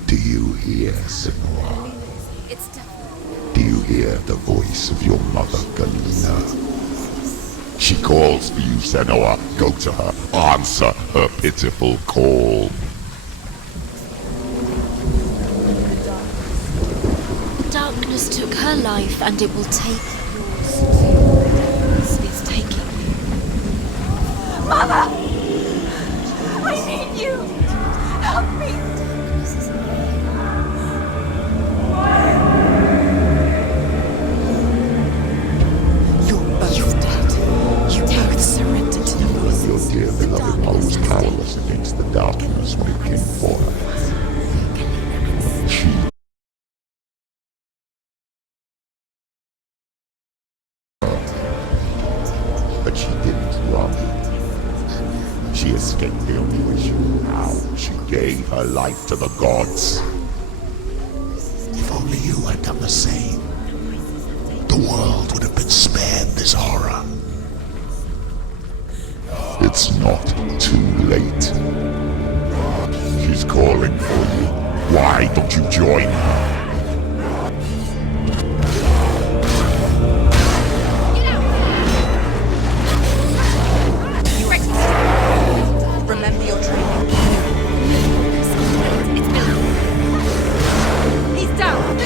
Do you hear, Senua? Do you hear the voice of your mother, Galena? She calls for you, Senua. Go to her. Answer her pitiful call. Darkness took her life, and it will take yours. It's taking you. Mother! I need you! Help me! You're dead. You both surrendered to the voices. Your dear beloved mother was powerless against the darkness when it came for her. She but she didn't run. She escaped the only way she knew how. She gave her life to the gods. If only you had done the same, the world would have been spared this horror. It's not too late. She's calling for you. Why don't you join her? Remember your training. He's down.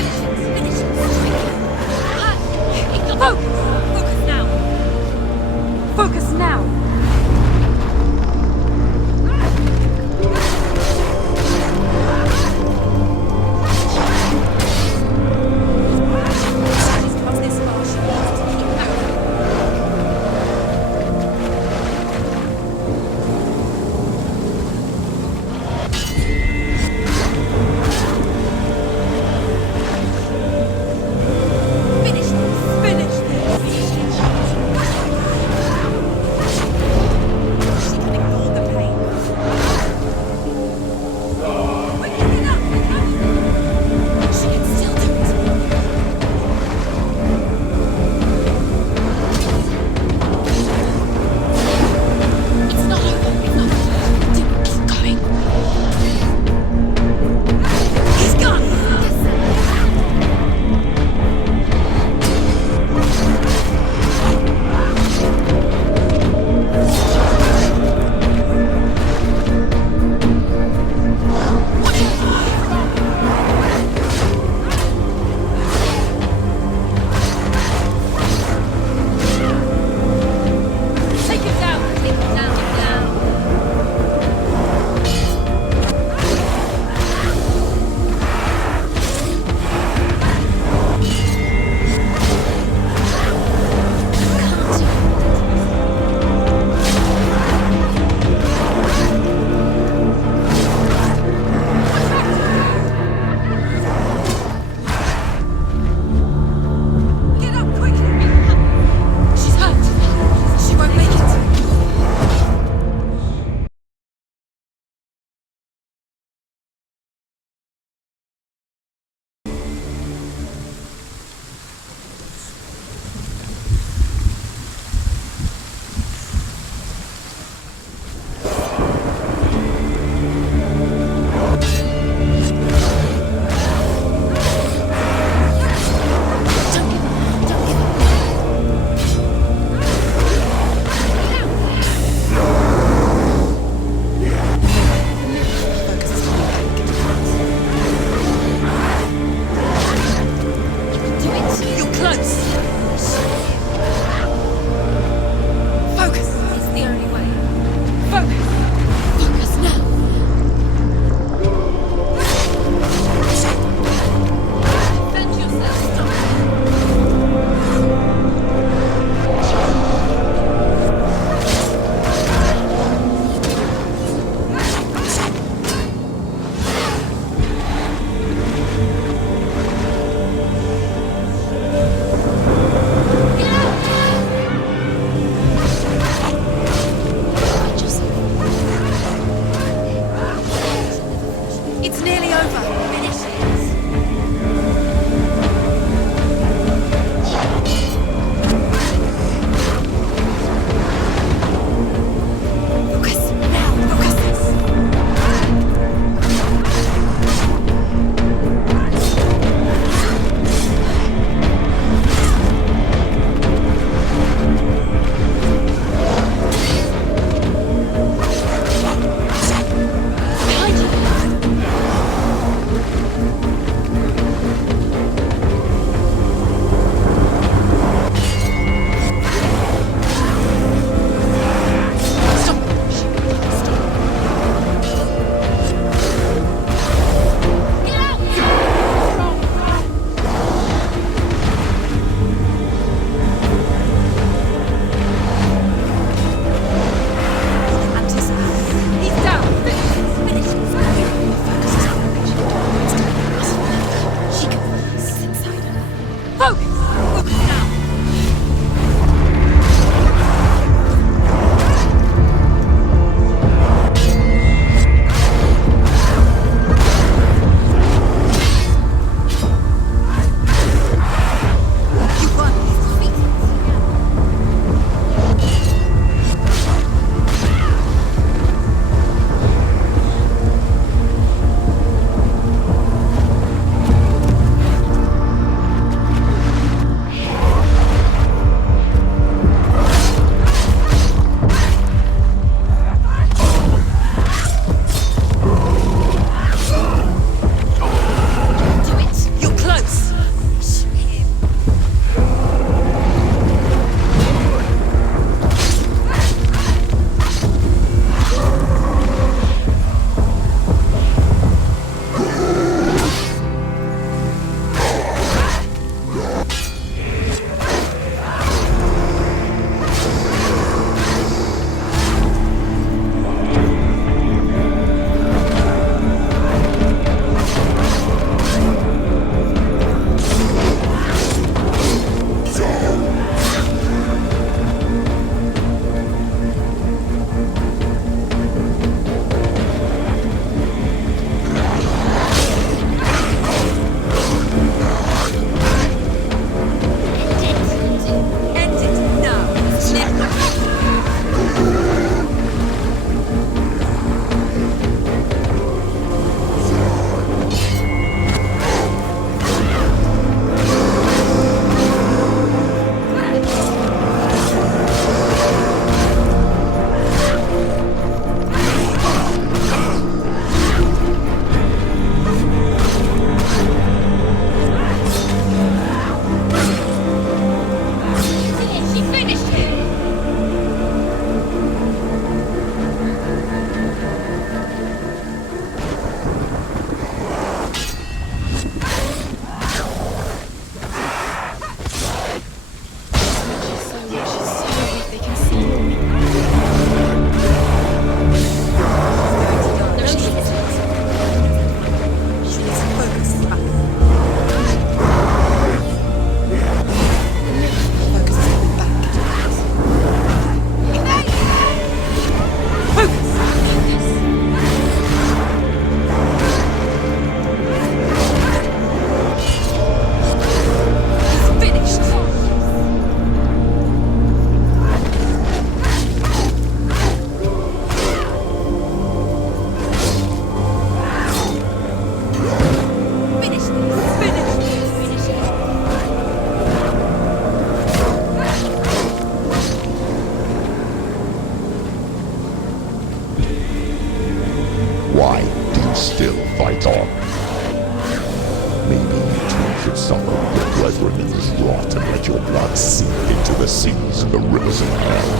suffer your brethren in this rot and let your blood sink into the seas and the rivers of hell.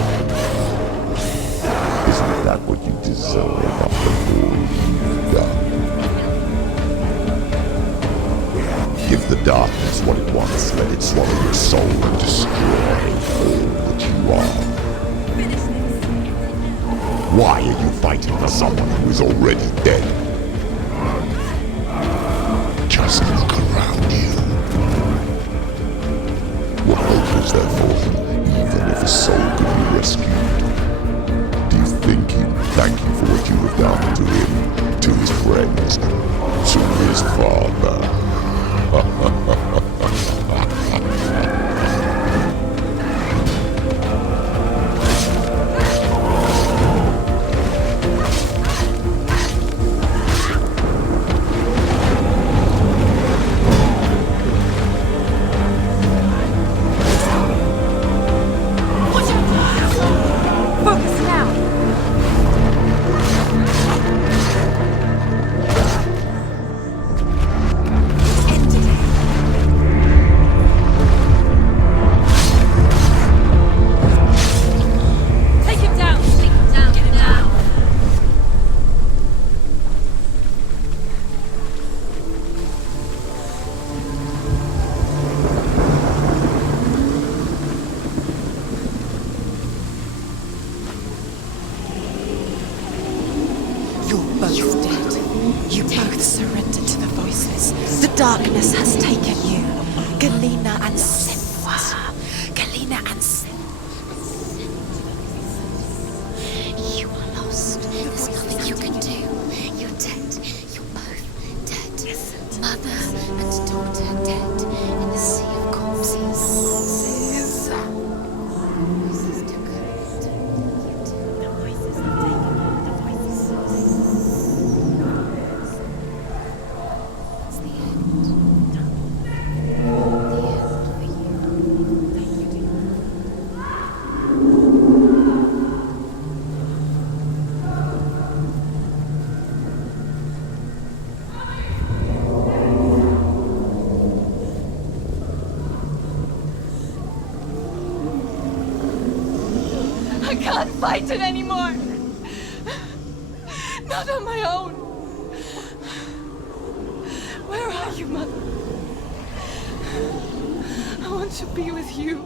Isn't that what you deserve after all you've done? Give the darkness what it wants, let it swallow your soul and destroy all that you are. Why are you fighting for someone who is already dead? Just look around you. What hope is there for him, even if his soul could be rescued? Do you think he would thank you for what you have done to him, to his friends, to his father? Focus now! Take him down! Take him down! Get him down! You're both dead. You both surrendered to the voices. The darkness has taken you. Galena and Senua. Galena and Senua. You are lost. There's nothing you can do. You're dead. You're both dead. Mother and daughter dead in the sea of corpses. I can't fight it anymore. Not on my own. Where are you, Mother? I want to be with you.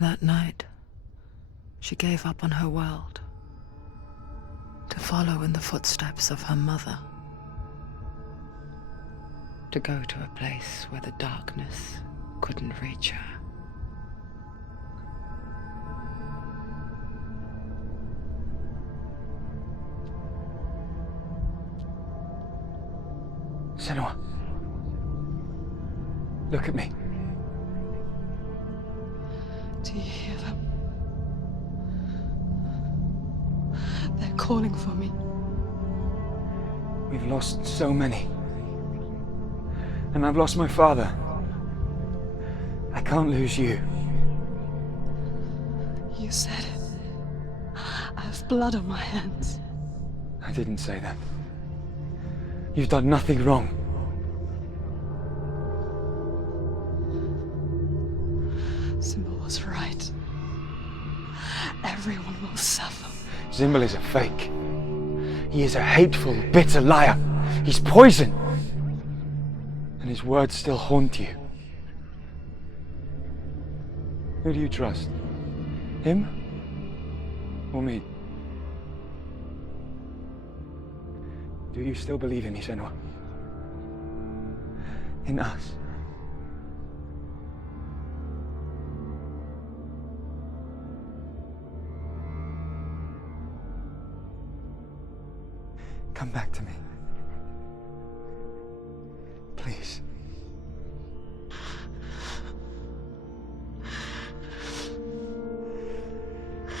That night, she gave up on her world to follow in the footsteps of her mother, to go to a place where the darkness couldn't reach her. Senua. Look at me. Do you hear them? They're calling for me. We've lost so many. And I've lost my father. I can't lose you. You said it. I have blood on my hands. I didn't say that. You've done nothing wrong. Symbol was right. Everyone will suffer. Zimbel is a fake. He is a hateful, bitter liar. He's poison. And his words still haunt you. Who do you trust? Him? Or me? Do you still believe in me, Senua? In us? Come back to me. Please.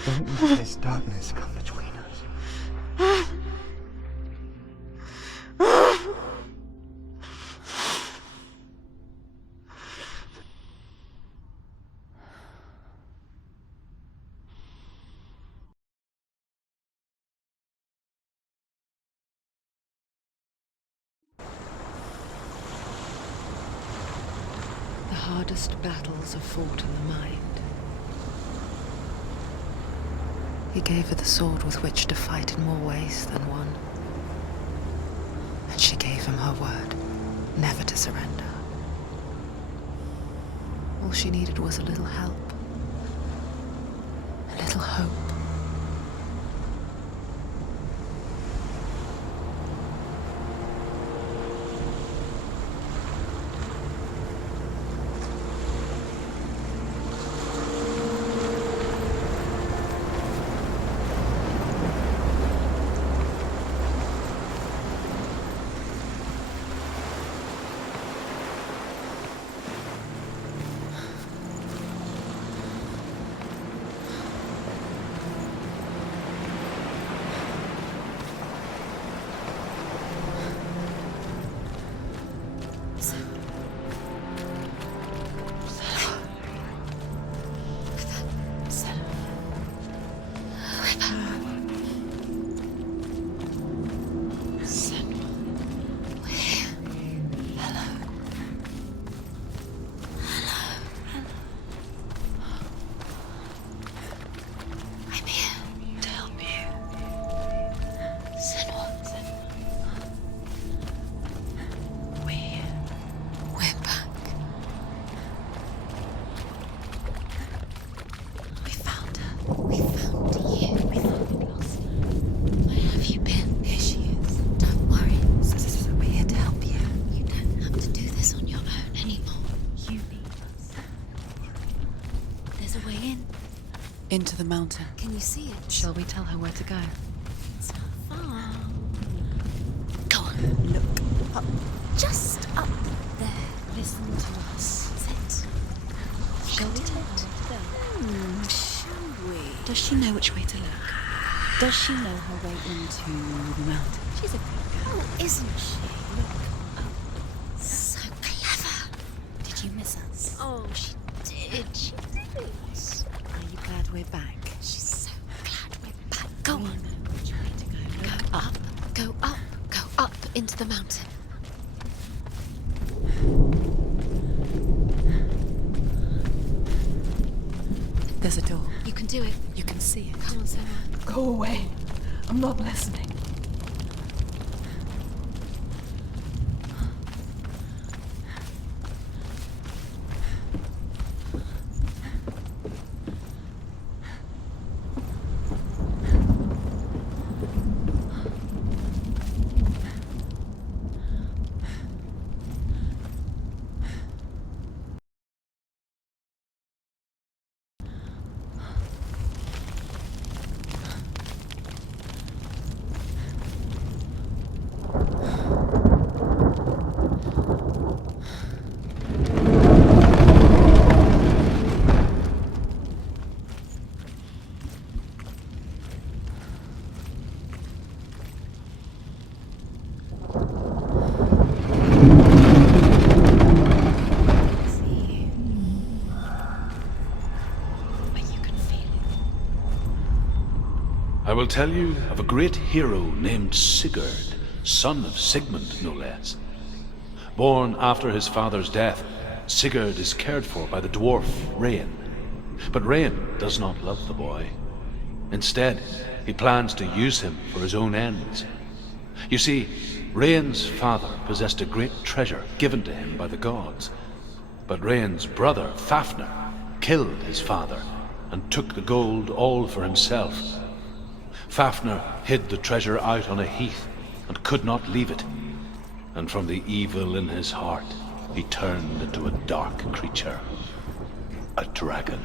Don't let this darkness come between us. hardest battles are fought in the mind. He gave her the sword with which to fight in more ways than one. And she gave him her word, never to surrender. All she needed was a little help, a little hope. Into the mountain. Can you see it? Shall we tell her where to go? It's not far. Go on. Look up. Just up there. Listen to us. Sit. Shall we tell her where to go? Shall we? Does she know which way to look? Does she know her way into the mountain? She's a good girl, isn't she? Look up. So clever. Did you miss us? Oh, she did. She did. Are you glad we're back? She's so glad we're back. Go We on. know which way to go. Go up. Go up. Go up into the mountain. There's a door. You can do it. You can see it. Come on, Senua. Go away. I'm not listening. I will tell you of a great hero named Sigurd, son of Sigmund, no less. Born after his father's death, Sigurd is cared for by the dwarf Rain. But Rain does not love the boy. Instead, he plans to use him for his own ends. You see, Rain's father possessed a great treasure given to him by the gods. But Rain's brother, Fafnir, killed his father and took the gold all for himself. Fafnir hid the treasure out on a heath and could not leave it. And from the evil in his heart, he turned into a dark creature, a dragon.